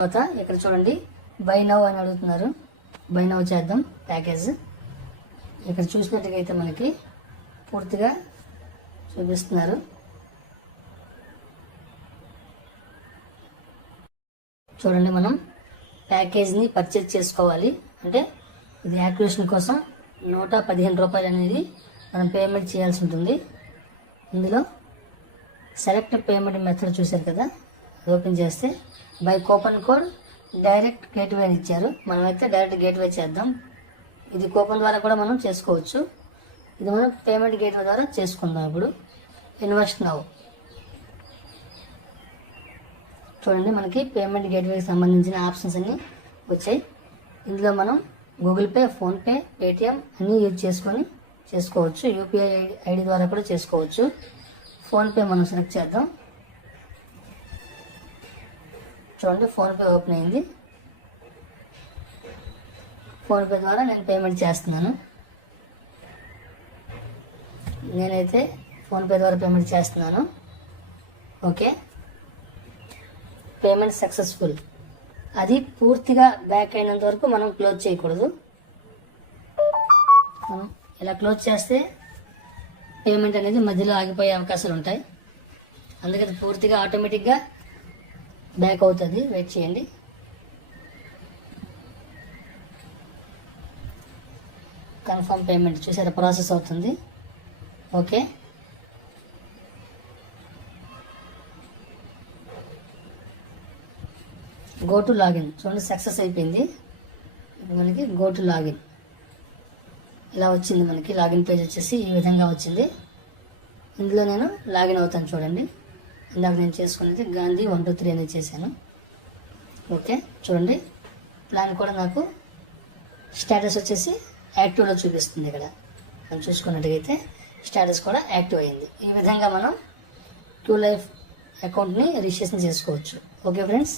తర్వాత ఇక్కడ చూడండి బై నౌ అని అడుగుతున్నారు. బై నౌ చేద్దాం ప్యాకేజ్. ఇక్కడ చూసినట్టుగా అయితే మనకి పూర్తిగా చూపిస్తున్నారు. చూడండి, మనం ప్యాకేజ్ని పర్చేజ్ చేసుకోవాలి అంటే ఇది యాక్టివేషన్ కోసం 115 రూపాయలు అనేది మనం పేమెంట్ చేయాల్సి ఉంటుంది. ఇందులో సెలెక్ట్ పేమెంట్ మెథడ్ చూశారు కదా, అది ఓపెన్ చేస్తే by coupon code direct gateway అని ఇచ్చారు. మనమైతే డైరెక్ట్ గేట్వే చేద్దాం. ఇది కూపన్ ద్వారా కూడా మనం చేసుకోవచ్చు. ఇది మనం పేమెంట్ గేట్వే ద్వారా చేసుకుందాం. ఇప్పుడు ఇన్వెస్ట్ నౌ. చూడండి, మనకి పేమెంట్ గేట్వేకి సంబంధించిన ఆప్షన్స్ అన్నీ వచ్చాయి. ఇందులో మనం గూగుల్ పే, ఫోన్పే, పేటిఎం అన్నీ యూజ్ చేసుకొని చేసుకోవచ్చు. యూపీఐ ఐడి ద్వారా కూడా చేసుకోవచ్చు. ఫోన్పే మనం సెలెక్ట్ చేద్దాం. చూడండి, ఫోన్పే ఓపెన్ అయింది. ఫోన్పే ద్వారా నేను పేమెంట్ చేస్తున్నాను. నేనైతే ఫోన్పే ద్వారా పేమెంట్ చేస్తున్నాను. Okay, payment successful. అది పూర్తిగా బ్యాక్ అయినంత వరకు మనం క్లోజ్ చేయకూడదు. మనం ఇలా క్లోజ్ చేస్తే పేమెంట్ అనేది మధ్యలో ఆగిపోయే అవకాశాలు ఉంటాయి. అందుకని పూర్తిగా ఆటోమేటిక్గా బ్యాక్ అవుతుంది. వెయిట్ చేయండి. కన్ఫర్మ్ పేమెంట్ చూసారా, ప్రాసెస్ అవుతుంది. Okay, go to login. చూడండి, సక్సెస్ అయిపోయింది. మనకి గో టు లాగిన్ ఇలా వచ్చింది. మనకి లాగిన్ పేజ్ వచ్చేసి ఈ విధంగా వచ్చింది. ఇందులో నేను లాగిన్ అవుతాను. చూడండి, ఇందాక నేను చేసుకునేది గాంధీ 1 2 3 అనేది చేశాను. ఓకే, చూడండి, ప్లాన్ కూడా నాకు స్టేటస్ వచ్చేసి యాక్టివ్లో చూపిస్తుంది. ఇక్కడ మనం చూసుకున్నట్టుగైతే స్టేటస్ కూడా యాక్టివ్ అయింది. ఈ విధంగా మనం క్యూ లైఫ్ అకౌంట్ని రిజిస్ట్రేషన్ చేసుకోవచ్చు. Okay friends.